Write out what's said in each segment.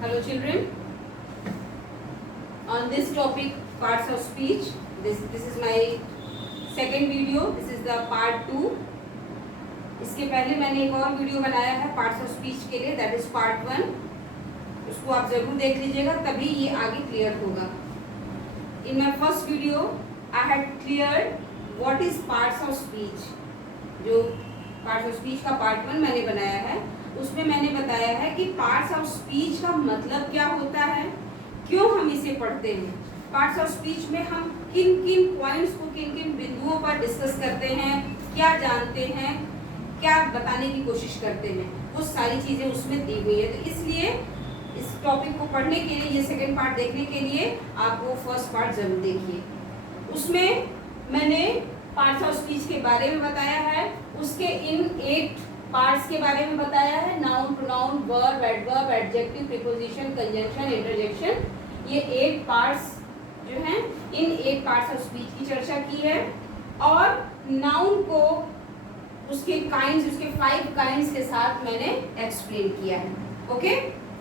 Hello children, on this topic parts of speech, this is my second video, this is the part 2. इसके पहले मैंने एक और video बनाया है पार्ट्स ऑफ स्पीच के लिए, दैट इज पार्ट 1. उसको आप जरूर देख लीजिएगा, तभी ये आगे क्लियर होगा. In my first video I had clear what is parts of speech. जो पार्ट्स ऑफ स्पीच का पार्ट 1 मैंने बनाया है, उसमें मैंने बताया है कि पार्ट्स ऑफ स्पीच का मतलब क्या होता है, क्यों हम इसे पढ़ते हैं. पार्ट्स ऑफ स्पीच में हम किन किन पॉइंट्स को, किन किन बिंदुओं पर डिस्कस करते हैं, क्या जानते हैं, क्या बताने की कोशिश करते हैं, वो सारी चीज़ें उसमें दी हुई है. तो इसलिए इस टॉपिक को पढ़ने के लिए, ये सेकेंड पार्ट देखने के लिए आप वो फर्स्ट पार्ट जरूर देखिए. उसमें मैंने पार्ट्स ऑफ स्पीच के बारे में बताया है, उसके इन 8 पार्ट्स के बारे में बताया है. Noun, pronoun, verb, adverb, adjective, preposition, conjunction, interjection, ये 8 पार्ट्स जो हैं, इन 8 पार्ट्स ऑफ स्पीच की चर्चा की है. और नाउन को उसके काइंड्स, उसके 5 काइंड्स के साथ मैंने एक्सप्लेन किया है. ओके,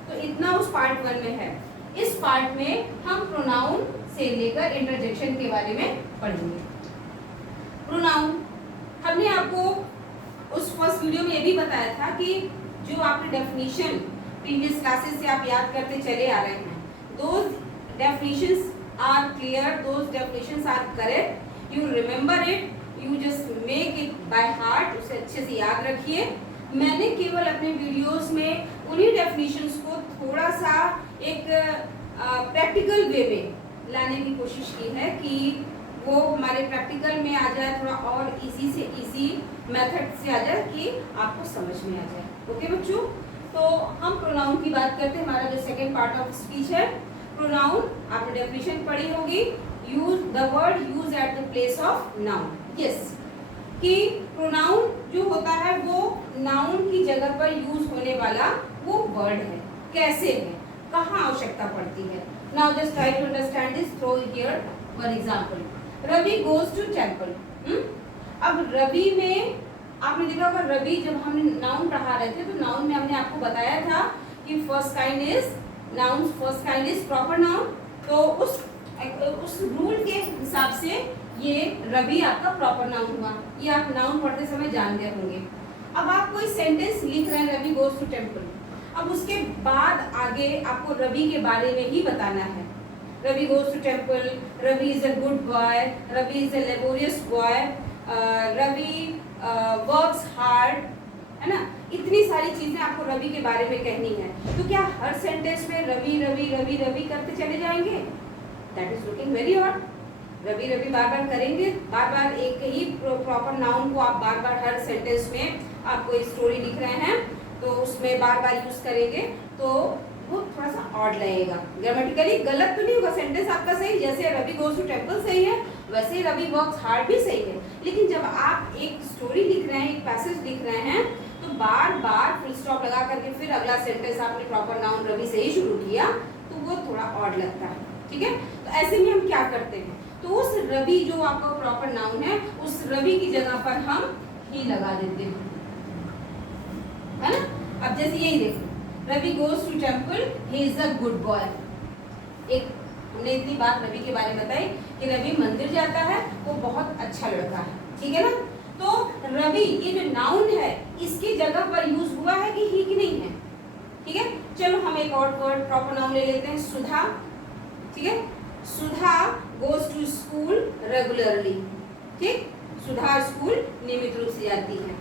तो इतना उस पार्ट 1 में है. इस पार्ट में हम प्रोनाउन से लेकर इंटरजेक्शन के बारे में पढ़ेंगे. प्रोनाउन, हमने आपको उस फर्स्ट वीडियो में ये भी बताया था कि जो आपने डेफिनेशन प्रीवियस क्लासेस से आप याद करते चले आ रहे हैं, those definitions are clear, those definitions are correct. You remember it, you just make it by heart, उसे अच्छे से याद रखिए. मैंने केवल अपने वीडियोस में उन्हीं डेफिनेशंस को थोड़ा सा एक प्रैक्टिकल वे में लाने की कोशिश की है कि वो हमारे प्रैक्टिकल में आ जाए, थोड़ा और इजी से इजी मेथड से आ जाए कि आपको समझ में आ जाए. ओके बच्चों, तो हम प्रोनाउन की बात करते हैं. हमारा जो सेकेंड पार्ट ऑफ स्पीच है प्रोनाउन, आपने डेफिनेशन पढ़ी होगी. Use the word use at the place of noun. Yes, कि प्रोनाउन जो होता है वो नाउन की जगह पर यूज होने वाला वो वर्ड है. कैसे है, कहाँ आवश्यकता पड़ती है. Now just try to understand this through here for example. Ravi goes to temple. अब रवि में आपने देखा होगा, रवि जब हमने नाउन पढ़ा रहे थे तो नाउन में हमने आपको बताया था कि first kind is noun, first kind is proper noun. तो उस रूल के हिसाब से ये रवि आपका प्रॉपर नाउन हुआ. ये आप नाउन पढ़ते समय जान गए होंगे. अब आप कोई सेंटेंस लिख रहे हैं, रवि गोज टू टेम्पल. अब उसके बाद आगे आपको रवि के बारे में ही बताना है. Ravi goes to temple, Ravi is a good boy, Ravi is a laborious boy, Ravi works hard, है ना. इतनी सारी चीजें आपको रवि के बारे में कहनी है. तो क्या हर सेंटेंस में रवि रवि रवि रवि करते चले जाएंगे? That is looking very odd. Ravi Ravi बार बार करेंगे, बार बार एक ही प्रॉपर नाउन को आप बार बार हर सेंटेंस में, आप कोई स्टोरी लिख रहे हैं तो उसमें बार बार यूज करेंगे तो वो थोड़ा सा ऑड लगेगा. ग्रामेटिकली गलत तो नहीं होगा, सेंटेंस आपका सही, जैसे रवि गोज टू टेम्पल सही है वैसे ही रवि वर्क्स हार्ड भी सही है. लेकिन जब आप एक स्टोरी लिख रहे हैं, एक पैसेज लिख रहे हैं, तो बार बार फुल स्टॉप लगा करके फिर अगला सेंटेंस आपने प्रॉपर नाउन रवि से ही शुरू किया तो वो थोड़ा ऑड लगता है. ठीक है, तो ऐसे में हम क्या करते हैं, तो उस रवि जो आपका प्रॉपर नाउन है, उस रवि की जगह पर हम ही लगा देते हैं, है ना. अब जैसे यही देखो, Ravi goes to temple, he is a good boy. एक हमने इतनी बात रवि के बारे में बताई कि रवि मंदिर जाता है, वो बहुत अच्छा लड़का है. ठीक है ना. तो रवि ये जो नाउन है इसकी जगह पर यूज हुआ है कि ही की नहीं है. ठीक है, चलो हम एक और वर्ड प्रॉपर नाउन ले लेते हैं, सुधा. ठीक है, सुधा गोज टू स्कूल रेगुलरली. ठीक, सुधा स्कूल नियमित रूप से जाती है.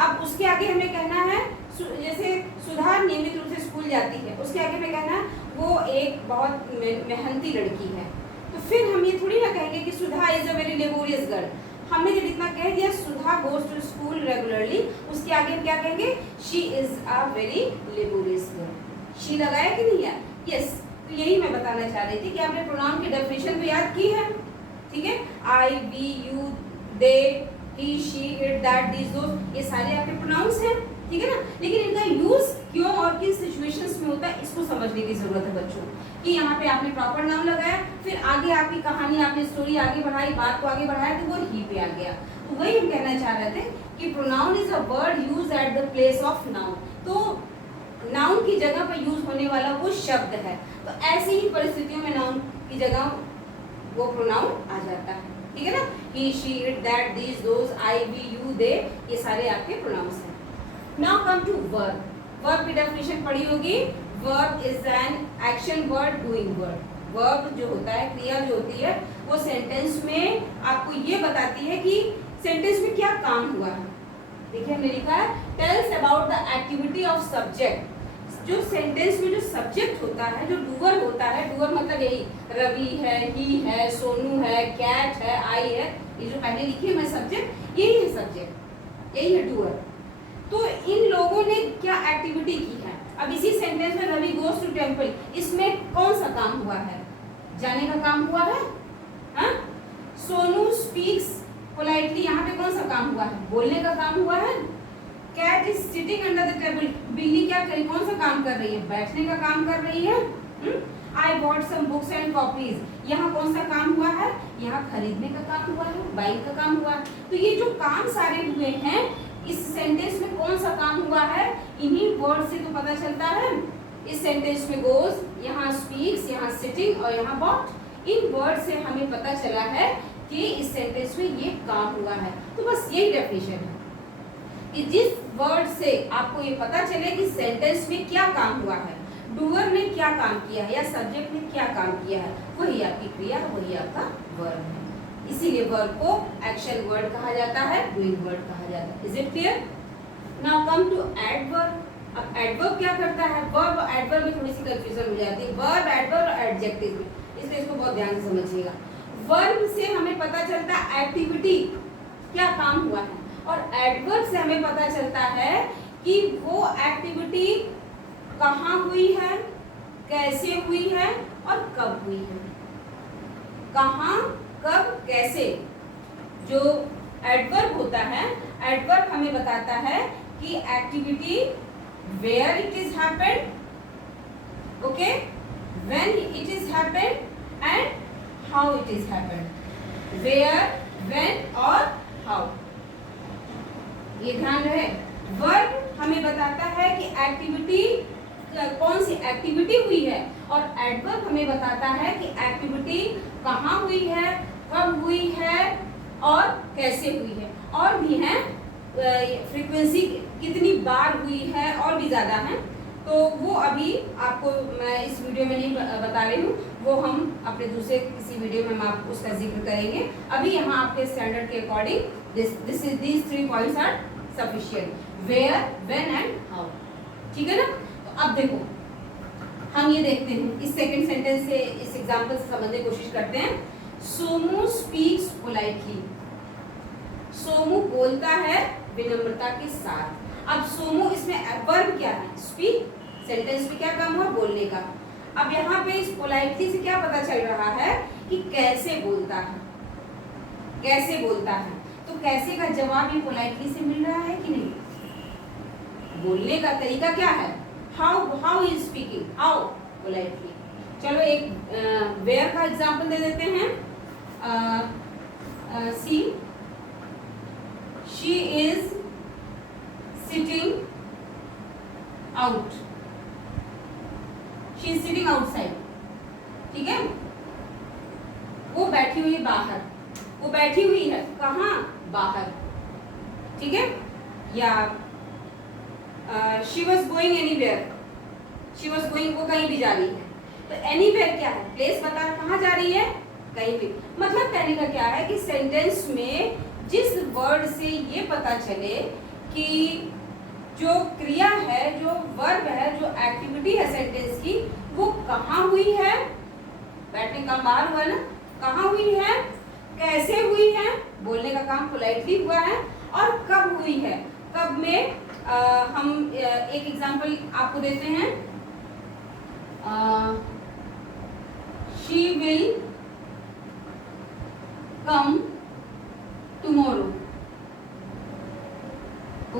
अब उसके आगे हमें कहना है, जैसे सुधा नियमित रूप से स्कूल जाती है, उसके आगे में कहना है वो एक बहुत मेहनती लड़की है. तो फिर हम ये थोड़ी ना कहेंगे कि Sudha is a very laborious girl. हमने जब इतना कह दिया Sudha goes to school regularly, उसके आगे हम क्या कहेंगे, she is a very laborious girl. She लगाया कि नहीं है? यस. तो यही मैं बताना चाह रही थी कि आपने प्रोनाउन की डेफिनेशन तो याद की है. ठीक है, I, we, you, they, he, she, it, that, these, those, ये सारे आपके प्रोनाउंस हैं. ठीक है ना. लेकिन इनका यूज क्यों और किन सिचुएशंस में होता है, इसको समझने की जरूरत है बच्चों. कि यहाँ पे आपने प्रॉपर नाउन लगाया, फिर आगे आपकी कहानी, आपने स्टोरी आगे बढ़ाई, बात को आगे बढ़ाया तो वो ही पे आ गया. तो वही हम कहना चाह रहे थे कि pronoun is a word use at the place of noun. तो नाउन की जगह पर यूज होने वाला वो शब्द है। तो ऐसी ही परिस्थितियों में नाउन की जगह वो प्रोनाउन आ जाता है, ठीक है ना। He, she, it, that, these, those, I, we, you, they, ये सारे आपके प्रोनाउंस हैं। Now come to verb. Verb की डेफिनेशन पढ़ी होगी। Verb is an action word doing word. Verb जो होता है, क्रिया जो होती है, वो सेंटेंस में आपको ये बताती है कि सेंटेंस में क्या काम हुआ है। देखिए हमने लिखा है tells about the activity of subject. जो सेंटेंस में जो सब्जेक्ट होता है, जो डूअर होता है, डूअर मतलब यही रवि है, ही है, सोनू है, कैट है, आई है, ये जो पहले लिखी है मैं सब्जेक्ट, यही है सब्जेक्ट, यही है डूअर। तो इन लोगों ने क्या एक्टिविटी की है। अब इसी सेंटेंस में रवि गोज टू टेम्पल, इसमें कौन सा काम हुआ है, जाने का काम हुआ है। हाँ? सोनू स्पीक्स पोलाइटली, यहाँ पे कौन सा काम हुआ है, बोलने का काम हुआ है। Cat is sitting under the table, बिल्ली क्या करी, कौन सा काम कर रही है, बैठने का काम कर रही है। I bought some books and copies, यहाँ कौन सा काम हुआ है, यहाँ खरीदने का काम हुआ है, बाइंग का काम हुआ है। तो ये जो काम सारे हुए हैं, इस सेंटेंस में कौन सा काम हुआ है, इन्हीं वर्ड से तो पता चलता है। इस सेंटेंस में गोज, यहाँ स्पीक्स, यहाँ सिटिंग और यहाँ बॉट। इन वर्ड से हमें पता चला है कि इस सेंटेंस में ये काम हुआ है। तो बस यही डेफिनेशन है कि जिस वर्ड से आपको ये पता चले कि सेंटेंस में क्या काम हुआ है, डूअर ने क्या काम किया है या सब्जेक्ट ने क्या काम किया है, वही आपकी क्रिया, वही आपका वर्ब है। इसीलिए वर्ब को एक्शन वर्ड कहा जाता है, डूइंग वर्ड कहा जाता है। Is it clear? Now come to adverb. अब एडवर्ब क्या करता है, वर्ब एडवर्ब में थोड़ी सी कंफ्यूजन हो जाती है, वर्ब एडवर्ब और एडजेक्टिव में, इसलिए इसको बहुत ध्यान से समझिएगा। वर्ब से हमें पता चलता है एक्टिविटी, क्या काम हुआ है, और एडवर्ब से हमें पता चलता है कि वो एक्टिविटी कहाँ हुई है, कैसे हुई है और कब हुई है। कहाँ, कब, कैसे। जो एडवर्ब होता है, एडवर्ब हमें बताता है कि activity where it is happened, okay, when it is happened and how it is happened. Where, when और हाउ, ये ध्यान रहे। वर्ब हमें बताता है कि एक्टिविटी, कौन सी एक्टिविटी हुई है, और एडवर्ब हमें बताता है कि एक्टिविटी कहाँ हुई है, कब हुई है और कैसे हुई है। और भी हैं, फ्रीक्वेंसी कितनी बार हुई है और भी ज़्यादा हैं, तो वो अभी आपको मैं इस वीडियो में नहीं बता रही हूँ, वो हम अपने दूसरे किसी वीडियो में हम आपको उसका जिक्र करेंगे। अभी यहाँ आपके स्टैंडर्ड के according these 3 points are sufficient, where, when and how, ठीक है ना। तो अब देखो हम ये देखते हैं, इस सेकंड सेंटेंस से, इस एग्जांपल से समझने की कोशिश करते हैं। सोमू स्पीक्स पोलाइटली, सोमू बोलता है विनम्रता के साथ। अब सोमू, इसमें वर्ब क्या है, स्पीक, सेंटेंस में क्या काम हुआ, बोलने का। अब यहाँ पे इस पोलाइटली से क्या पता चल रहा है कि कैसे बोलता है, कैसे बोलता है। तो कैसे का जवाब ये पोलाइटली से मिल रहा है कि नहीं। बोलने का तरीका क्या है, how is speaking, how, politely. चलो एक वेयर का एग्जांपल दे देते हैं। See, she is sitting out, she is sitting outside, ठीक है। वो बैठी हुई बाहर, वो बैठी हुई है कहाँ, बाहर, ठीक है। या she was going anywhere, she was going, वो कहीं भी जा रही है। तो एनीवेयर क्या है, प्लेस बता, कहाँ जा रही है, कहीं भी। मतलब कहने का क्या है कि सेंटेंस में जिस वर्ड से ये पता चले कि जो क्रिया है, जो वर्ब है, जो एक्टिविटी है सेंटेंस की, वो कहाँ हुई है, बैठने का बाहर हुआ ना, कहाँ हुई है, कैसे हुई है, बोलने का काम पोलाइटली हुआ है, और कब हुई है। कब में हम एक एग्जांपल आपको देते हैं। She will come tomorrow,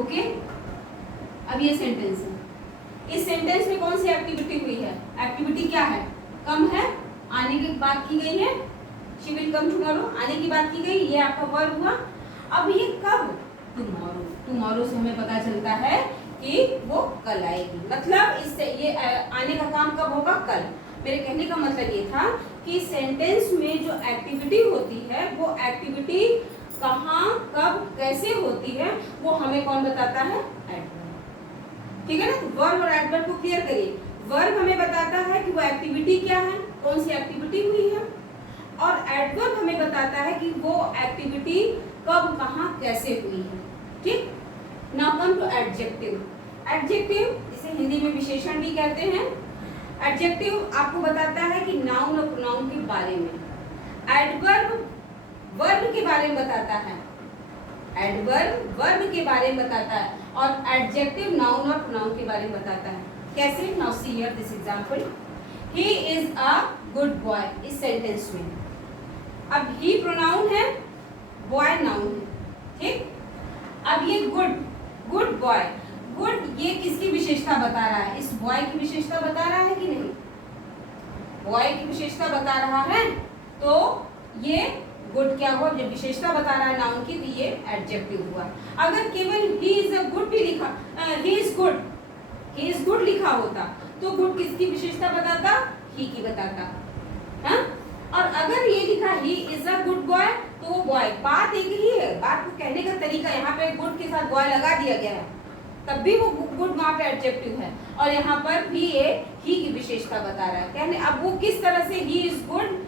okay. अब ये सेंटेंस है, इस सेंटेंस में कौन सी एक्टिविटी हुई है, एक्टिविटी क्या है, कम है, आने की बात की गई है। शी विल कम टुमारो, आने की बात की गई, ये आपका वर्ब हुआ। अब ये कब, टुमारो। टुमारो से हमें पता चलता है कि वो कल आएगी। मतलब इससे ये आने का काम कब होगा? कल। मेरे कहने का मतलब ये था कि सेंटेंस में जो एक्टिविटी होती है वो एक्टिविटी कहाँ, कब, कैसे होती है वो हमें कौन बताता है? एडवर्ब। ठीक है ना? वर्ब और एडवर्ब को क्लियर करिए। वर्ब हमें बताता है कि वो एक्टिविटी क्या है, कौन सी एक्टिविटी हुई है, और एडवर्ब हमें बताता है कि वो एक्टिविटी कब, कहाँ, कैसे हुई है। ठीक। Now come to adjective. Adjective इसे हिंदी में विशेषण भी कहते हैं। एडजेक्टिव आपको बताता है कि नाउन और प्रोनाउन के बारे में। एडवर्ब वर्ब के बारे में बताता है। एडवर्ब वर्ब के बारे में बताता है और एडजेक्टिव नाउन और प्रोनाउन के बारे में बताता है। कैसे? Now see here this example. He is a good boy. इस सेंटेंस में अब ही प्रोनाउन है, बॉय नाउन है। ठीक। अब ये गुड बॉय, गुड ये किसकी विशेषता बता रहा है? इस बॉय की विशेषता बता रहा है कि नहीं? बॉय की विशेषता बता रहा है, तो ये गुड क्या हुआ? जब विशेषता बता रहा है नाउन की, तो ये एडजेक्टिव हुआ। अगर केवल ही इज अ गुड भी लिखा, ही इज गुड लिखा होता तो गुड किसकी विशेषता बताता? ही की बताता। हाँ? और अगर ये लिखा ही इज अ गुड बॉय तो वो बॉय, बात एक ही है, बात को कहने का तरीका, यहाँ पे गुड के साथ बॉय लगा दिया गया है, तब भी वो गुड वहां पे एडजेक्टिव है, और यहाँ पर भी ये ही की विशेषता बता रहा है। कहने अब वो किस तरह से ही इज गुड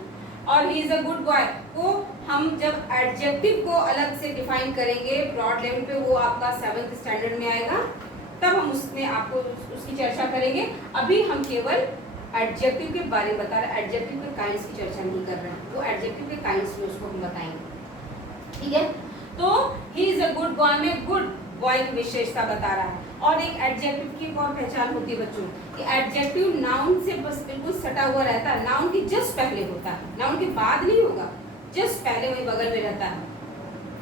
और ही इज अ गुड बॉय को हम जब एडजेक्टिव को अलग से डिफाइन करेंगे ब्रॉड लेवल पे, वो आपका 7th स्टैंडर्ड में आएगा, तब हम उसमें आपको उसकी चर्चा करेंगे। अभी हम केवल एडजेक्टिव के बारे में बता रहे हैं, एडजेक्टिव के काइंड्स की चर्चा नहीं कर रहे हैं, वो एडजेक्टिव के काइंड्स में उसको हम बताएंगे। ठीक है? तो ही इज अ गुड बॉय में गुड बॉय की विशेषता बता रहा है। और एक एडजेक्टिव की एक और पहचान होती है बच्चों कि एडजेक्टिव नाउन से बस बिल्कुल सटा हुआ रहता है, नाउन के जस्ट पहले होता है, नाउन के बाद नहीं होगा, जस्ट पहले वही बगल में रहता है।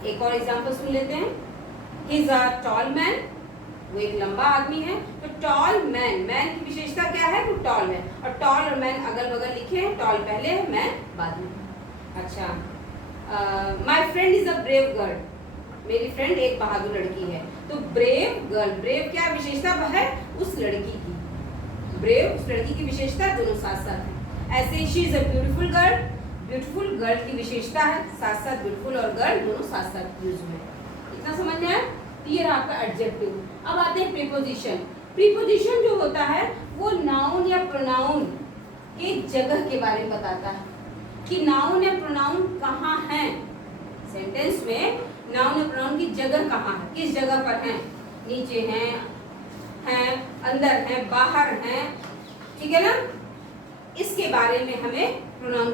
एक और एग्जांपल सुन लेते हैं। ही इज अ टॉल मैन, वो एक लंबा आदमी है, तो टॉल मैन, मैन की विशेषता क्या है? तो टॉल मैन, और टॉल और मैन अगल बगल लिखे हैं, टॉल पहले है, मैन बाद में। अच्छा, my friend is a brave girl, मेरी फ्रेंड एक बहादुर लड़की है, तो ब्रेव गर्ल, ब्रेव क्या विशेषता है? उस लड़की की, ब्रेव उस लड़की की विशेषता, दोनों साथ साथ है। ऐसे she is a beautiful girl, beautiful girl की विशेषता है, साथ साथ ब्यूटीफुल और गर्ल दोनों साथ साथ यूज हुए। इतना समझ में आया? ये रहा आपका एडजेक्टिव। अब आते हैं प्रीपोजिशन। प्रीपोजिशन जो होता है वो नाउन या प्रोनाउन के जगह के बारे में बताता है कि नाउन या प्रोनाउन कहाँ है। सेंटेंस में नाउन या प्रोनाउन की जगह कहाँ है, किस जगह पर है, नीचे हैं, अंदर हैं, बाहर हैं, ठीक है ना? इसके बारे में हमें प्रोनाउन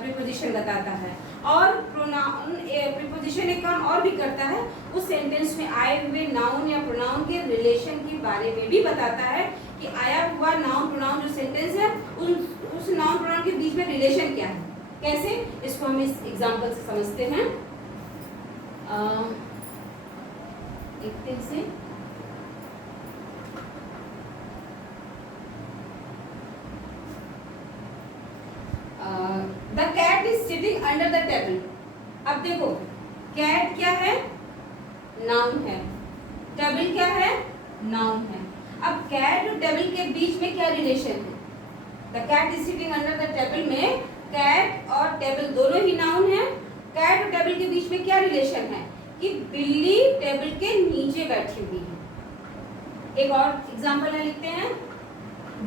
प्रीपोजिशन बताता है। और प्रोनाउन प्रीपोजिशन एक काम और भी करता है, उस सेंटेंस में आए हुए नाउन या प्रोनाउन के रिलेशन के बारे में भी बताता है कि आया हुआ नाउन प्रोनाउन जो सेंटेंस है उस नाउन प्रोनाउन के बीच में रिलेशन क्या है। कैसे? इसको हम इस एग्जांपल से समझते हैं। देखते हैं इसे। The cat is sitting under the table. अब देखो, कैट क्या है? नाउन है। टेबल क्या है? नाउन है। अब कैट और टेबल के बीच में क्या रिलेशन है? The cat is sitting under the table में कैट और टेबल दोनों ही नाउन है। कैट और टेबल के बीच में क्या रिलेशन है कि बिल्ली टेबल के नीचे बैठी हुई है। एक और एग्जांपल है, लिखते हैं।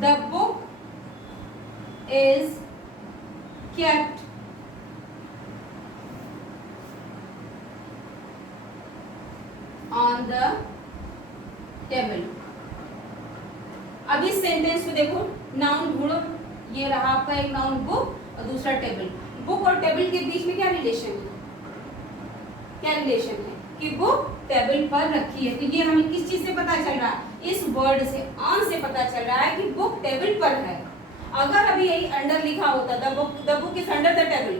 The book is kept on the table। अब इस सेंटेंस में देखो, नाउन ढूंढो, ये रहा आपका एक नाउन बुक और दूसरा टेबल। बुक और टेबल के बीच में क्या रिलेशन है? क्या रिलेशन है कि बुक टेबल पर रखी है, तो ये हमें किस चीज से पता चल रहा है? इस वर्ड से, ऑन से पता चल रहा है कि बुक टेबल पर है। अगर अभी यही अंडर लिखा होता, the book is under the table,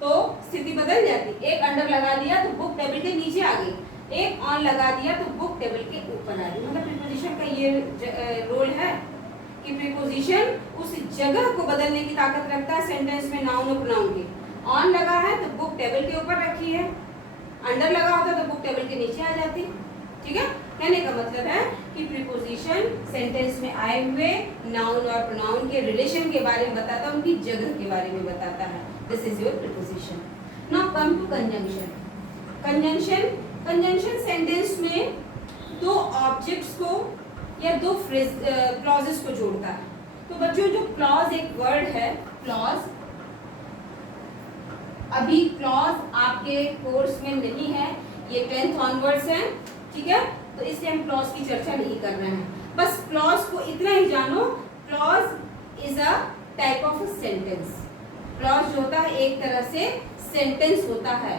तो स्थिति बदल जाती। एक अंडर लगा दिया तो बुक टेबल के नीचे आ गई, एक ऑन लगा दिया तो बुक टेबल के ऊपर आ गई। मतलब प्रीपोजिशन का ये रोल है कि प्रीपोजिशन उस जगह को बदलने की ताकत रखता है सेंटेंस में नाउन और प्रोनाउन की। ऑन लगा है तो बुक टेबल के ऊपर रखी है, अंडर लगा होता तो बुक टेबल के नीचे आ जाती। ठीक है? कहने का मतलब है कि प्रीपोजिशन सेंटेंस में आए हुए नाउन और प्रोनाउन के रिलेशन के बारे में बताता है, उनकी जगह के बारे में बताता है। This is your preposition. Now come to conjunction. Conjunction sentence में दो ऑब्जेक्ट्स को या दो क्लॉजेस को जोड़ता है। तो बच्चों जो क्लॉज एक वर्ड है, क्लॉज, अभी क्लॉज आपके कोर्स में नहीं है, ये 10th ऑनवर्ड्स है, ठीक है, तो इसलिए हम क्लॉज की चर्चा नहीं कर रहे हैं। बस क्लॉज को इतना ही जानो, clause is a type of sentence. Clause जो होता है एक तरह से सेंटेंस होता है।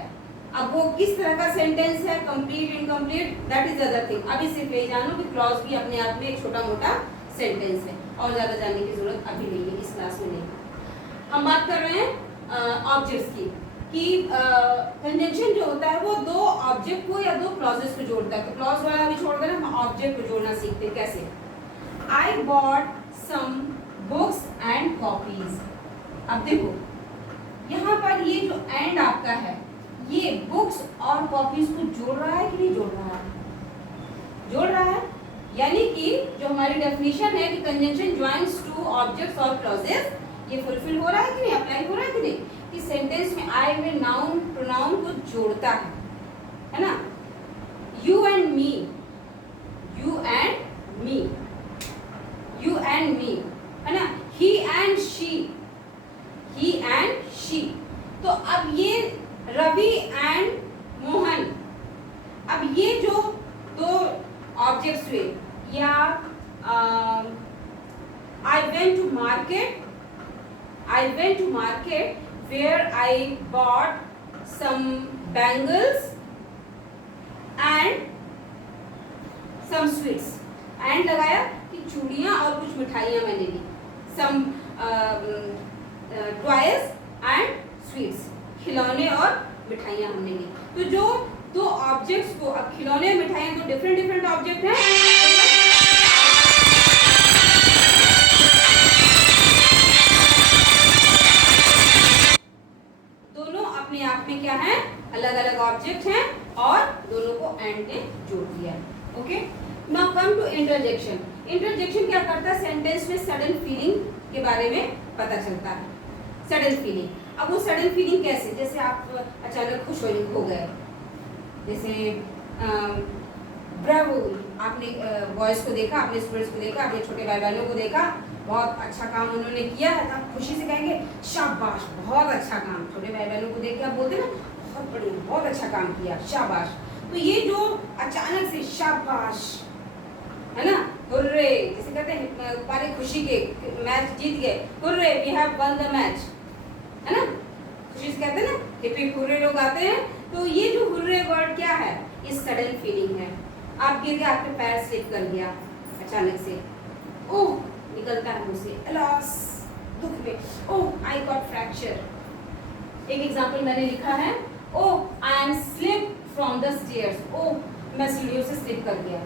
अब वो किस तरह का सेंटेंस है, complete, incomplete, that is other thing. अभी सिर्फ ये जानो कि क्लॉज भी अपने आप में एक छोटा मोटा सेंटेंस है, और ज्यादा जानने की जरूरत अभी नहीं है, इस क्लास में नहीं। हम बात कर रहे हैं ऑब्जेक्ट्स की, कि कंजंक्शन जो होता है वो दो ऑब्जेक्ट को या दो क्लॉजेस को जोड़ता है। तो क्लॉज वाला भी छोड़ देना, हम ऑब्जेक्ट को जोड़ना सीखते हैं। कैसे? I bought some books and copies. अब देखो यहाँ पर ये जो एंड आपका है, ये बुक्स और कॉपीज को जोड़ रहा है कि नहीं जोड़ रहा है? जोड़ रहा है। यानी कि जो हमारी डेफिनेशन है कि कंजंक्शन ज्वाइंस टू ऑब्जेक्ट्स और क्लॉजेस, ये फुलफिल हो रहा है कि नहीं, अप्लाई हो रहा है कि नहीं, कि सेंटेंस में आए हुए नाउन प्रोनाउन को जोड़ता है ना। You and me, you and me, you and me, है ना। He and she, he and she. तो अब ये रवि एंड मोहन, अब ये जो दो ऑब्जेक्ट्स हुए, या I went to market, I went to market where I bought some bangles and some sweets. And लगाया कि चूड़ियाँ और कुछ मिठाइयाँ मैंने ली, some toys and sweets, खिलौने और मिठाइयाँ हमने ली। तो जो दो ऑब्जेक्ट्स को, अब खिलौने और मिठाइयाँ तो डिफरेंट ऑब्जेक्ट हैं, अपने आप में क्या है, अलग अलग ऑब्जेक्ट हैं, और दोनों को एंड ने जोड़ दिया। Okay, now come to interjection. Interjection क्या करता है, सेंटेंस में सडन फीलिंग के बारे में पता चलता है। सडन फीलिंग, अब वो सडन फीलिंग कैसे, जैसे आप अचानक खुश हो गए, जैसे ब्रावो, आपने बॉयज को देखा, अपने स्टूडेंट्स को देखा, अपने छोटे भाई बहनों को देखा, बहुत अच्छा काम उन्होंने किया है, तो आप खुशी से कहेंगे शाबाश, बहुत अच्छा काम। छोटे भाई बहनों को देख के आप बोलते ना, बहुत बढ़िया, बहुत अच्छा काम किया, शाबाश। तो ये जो अचानक से शाबाश, है ना, हुर्रे, जैसे कहते हैं हमारे खुशी के, मैच जीत गए, hurray we have won the match, है ना, खुशी से कहते हैं ना, हिप हुर्रे लोग आते हैं। तो ये जो हुर्रे वर्ड क्या है, ये सडन फीलिंग है। आप गिर गए, आपके पैर स्लिप कर गया अचानक से, ओह निकलता है मुझसे, अलास, दुख में, ओह आई गॉट फ्रैक्चर। एक एग्जांपल मैंने लिखा है, oh I am slip from the stairs, oh मैं सीढ़ियों से स्लिप कर गया।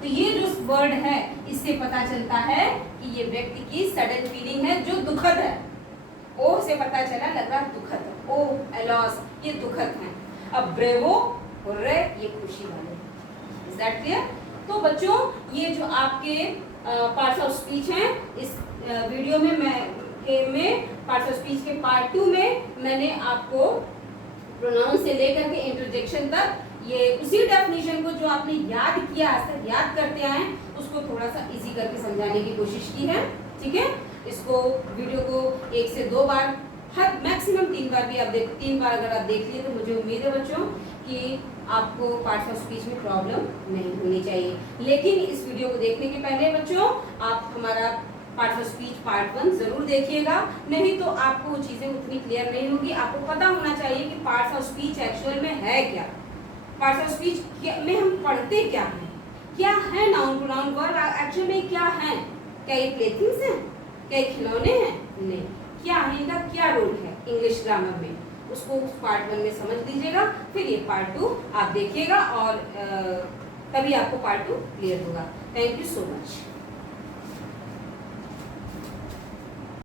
तो ये जो वर्ड है, इससे पता चलता है कि ये व्यक्ति की सडन फीलिंग है जो दुखद है। ओह से पता चला, लग रहा दुखद, ओह अलास, ये दुखद है। अब ब्रेवो, हुर्रे, ये खुशी वाले। Is that clear? तो बच्चों, ये जो आपके पार्ट्स ऑफ स्पीच हैं, इस वीडियो में मैं पार्ट्स ऑफ स्पीच के पार्ट 2 में मैंने आपको प्रोनाउन से लेकर के इंटरजेक्शन तक, ये उसी डेफिनेशन को जो आपने याद किया, आज तक याद करते आए, उसको थोड़ा सा इजी करके समझाने की कोशिश की है। ठीक है, इसको वीडियो को 1 से 2 बार, हद मैक्सिमम 3 बार भी आप 3 बार अगर आप देख लिए, तो मुझे उम्मीद है बच्चों कि आपको पार्ट्स ऑफ स्पीच में प्रॉब्लम नहीं होनी चाहिए। लेकिन इस वीडियो को देखने के पहले बच्चों, आप हमारा पार्ट्स ऑफ स्पीच पार्ट 1 जरूर देखिएगा, नहीं तो आपको वो चीज़ें उतनी क्लियर नहीं होगी। आपको पता होना चाहिए कि पार्ट्स ऑफ स्पीच एक्चुअल में है क्या, पार्ट्स ऑफ स्पीच में हम पढ़ते क्या है नाउन प्रोनाउन वर्ब एक्चुअल में क्या है, क्या ये प्लेथिंग्स हैं, क्या ये खिलौने हैं, नहीं, क्या है इनका, क्या रोल है इंग्लिश ग्रामर में, उसको पार्ट 1 में समझ लीजिएगा। फिर ये पार्ट 2 आप देखिएगा, और तभी आपको पार्ट 2 क्लियर होगा। Thank you so much.